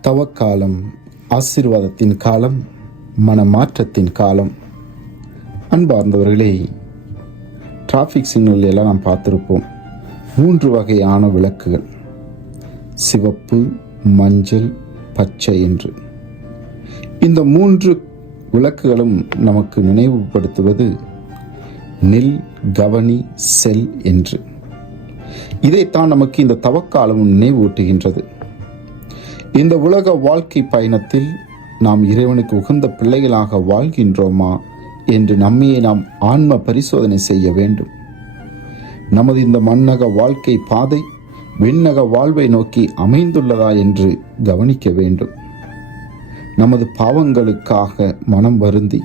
தவக்காலம் ஆசீர்வாதத்தின் காலம் மனமாற்றத்தின் காலம். அன்பார்ந்தவர்களே டிராஃபிக் சிக்னல் எல்லாம் நாம் பார்த்துருப்போம். மூன்று வகையான விளக்குகள். சிவப்பு மஞ்சள் பச்சை என்று. இந்த மூன்று விளக்குகளும் நமக்கு நினைவுபடுத்துவது நில் கவனி செல் என்று. இதைத்தான் நமக்கு இந்த தவக்காலமும் நினைவூட்டுகின்றது. இந்த உலக வாழ்க்கை பயணத்தில் நாம் இறைவனுக்கு உகந்த பிள்ளைகளாக வாழ்கின்றோமா என்று நம்மையே நாம் ஆன்ம பரிசோதனை செய்ய வேண்டும். நமது இந்த மண்ணக வாழ்க்கை பாதை விண்ணக வாழ்வை நோக்கி அமைந்துள்ளதா என்று கவனிக்க வேண்டும். நமது பாவங்களுக்காக மனம் வருந்தி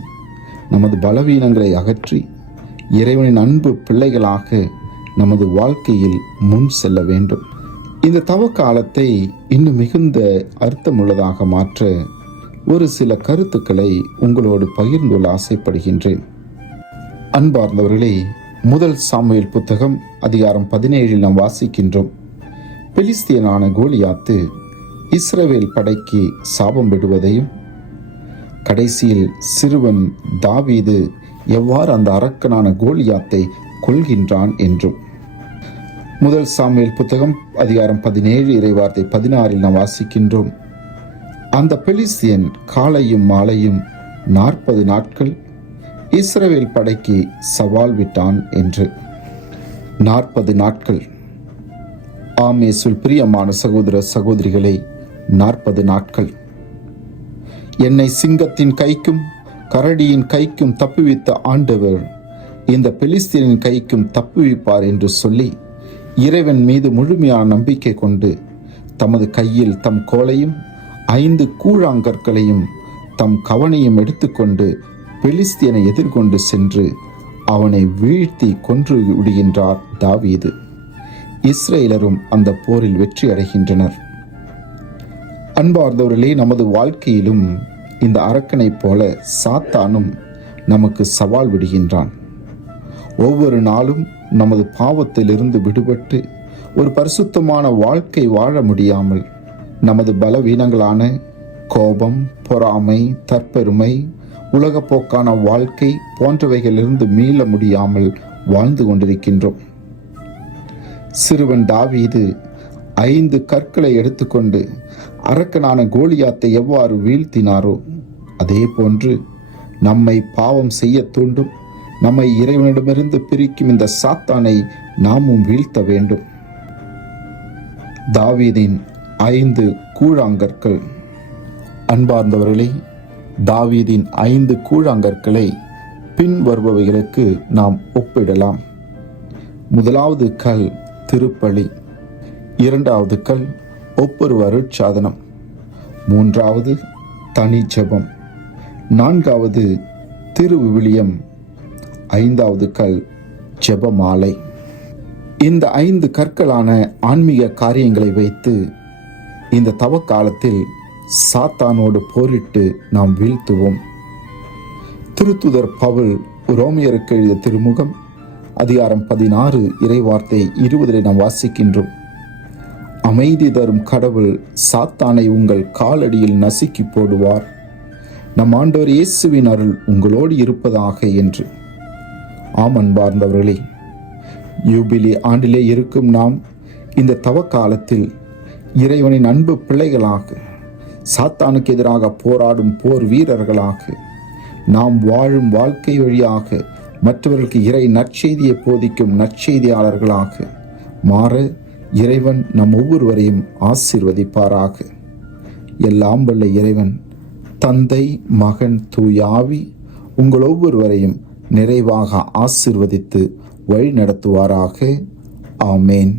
நமது பலவீனங்களை அகற்றி இறைவனின் அன்பு பிள்ளைகளாக நமது வாழ்க்கையில் முன் செல்ல வேண்டும். இந்த தவ காலத்தை இன்னும் மிகுந்த அர்த்தமுள்ளதாக மாற்ற ஒரு சில கருத்துக்களை உங்களோடு பகிர்ந்து கொள்ள ஆசைப்படுகின்றேன். அன்பார்ந்தவர்களே முதல் சாமுவேல் புத்தகம் அதிகாரம் பதினேழில் நாம் வாசிக்கின்றோம். பெலிஸ்தியனான கோலியாத்து இஸ்ரவேல் படைக்கு சாபம் விடுவதையும் கடைசியில் சிறுவன் தாவீது எவ்வாறு அந்த அரக்கனான கோலியாத்தை கொள்கின்றான் என்றும். முதல் சாமியல் புத்தகம் அதிகாரம் பதினேழு இறைவார்த்தை பதினாறில் நாம் வாசிக்கின்றோம். அந்த பெலிசியன் காலையும் மாலையும் நாற்பது நாட்கள் இஸ்ரவேல் படைக்கு சவால் விட்டான் என்று. நாற்பது நாட்கள். ஆமேசுல் பிரியமான சகோதர சகோதரிகளை நாற்பது நாட்கள். என்னை சிங்கத்தின் கைக்கும் கரடியின் கைக்கும் தப்புவித்த ஆண்டவர் இந்த பெலிஸ்தீனின் கைக்கும் தப்புவிப்பார் என்று சொல்லி இறைவன் மீது முழுமையான நம்பிக்கை கொண்டு தமது கையில் தம் கோலையும் ஐந்து கூழாங்கற்களையும் தம் கவனையும் எடுத்துக்கொண்டு பெலிஸ்தியனை எதிர்கொண்டு சென்று அவனை வீழ்த்தி கொன்று விடுகின்றார் தாவீது. இஸ்ரேலரும் அந்த போரில் வெற்றி அடைகின்றனர். அன்பார்ந்தவர்களே நமது வாழ்க்கையிலும் இந்த அரக்கனைப் போல சாத்தானும் நமக்கு சவால் விடுகின்றான். ஒவ்வொரு நாளும் நமது பாவத்திலிருந்து விடுபட்டு ஒரு பரிசுத்தமான வாழ்க்கை வாழ முடியாமல் நமது பலவீனங்களான கோபம் பொறாமை தற்பெருமை உலகப்போக்கான வாழ்க்கை போன்றவைகளிலிருந்து மீள முடியாமல் வாழ்ந்து கொண்டிருக்கின்றோம். சிறுவன் தாவீது ஐந்து கற்களை எடுத்துக்கொண்டு அரக்கனான கோலியாத்தை எவ்வாறு வீழ்த்தினாரோ அதே போன்று நம்மை பாவம் செய்ய தூண்டும். நம்மை இறைவனிடமிருந்து பிரிக்கும் இந்த சாத்தானை நாமும் வீழ்த்த வேண்டும். தாவீதின் ஐந்து கூழாங்கற்கள். அன்பார்ந்தவர்களே தாவீதின் ஐந்து கூழாங்கற்களை பின் வருபவைகளுக்கு நாம் ஒப்பிடலாம். முதலாவது கல் திருப்பலி இரண்டாவது கல் ஒப்பொரு அருட்சாதனம் மூன்றாவது தனி ஜபம் நான்காவது திருவிவிலியம் ஐந்தாவது கல் ஜெபமாலை. இந்த ஐந்து கற்களான ஆன்மீக காரியங்களை வைத்து இந்த தவக்காலத்தில் சாத்தானோடு போரிட்டு நாம் வீழ்த்துவோம். திருத்துதர் பவுல் ரோமியருக்கு எழுதிய திருமுகம் அதிகாரம் பதினாறு இறைவார்த்தை இருபதில் நாம் வாசிக்கின்றோம். அமைதி தரும் கடவுள் சாத்தானை உங்கள் காலடியில் நசுக்கி போடுவார். நம் ஆண்டோர் இயேசுவின் அருள் உங்களோடு இருப்பதாக என்று. ஆம் அன்பார்ந்தவர்களே யூபிலி ஆண்டிலே இருக்கும் நாம் இந்த தவக்காலத்தில் இறைவனின் அன்பு பிள்ளைகளாக சாத்தானுக்கு எதிராக போராடும் போர் வீரர்களாக நாம் வாழும் வாழ்க்கை வழியாக மற்றவர்களுக்கு இறை நற்செய்தியை போதிக்கும் நற்செய்தியாளர்களாக மாற இறைவன் நம் ஒவ்வொருவரையும் ஆசிர்வதிப்பாராக. எல்லாம் வல்ல இறைவன் தந்தை மகன் தூயாவி உங்கள் ஒவ்வொருவரையும் நிறைவாக ஆசிர்வதித்து வழி நடத்துவாராக ஆமேன்.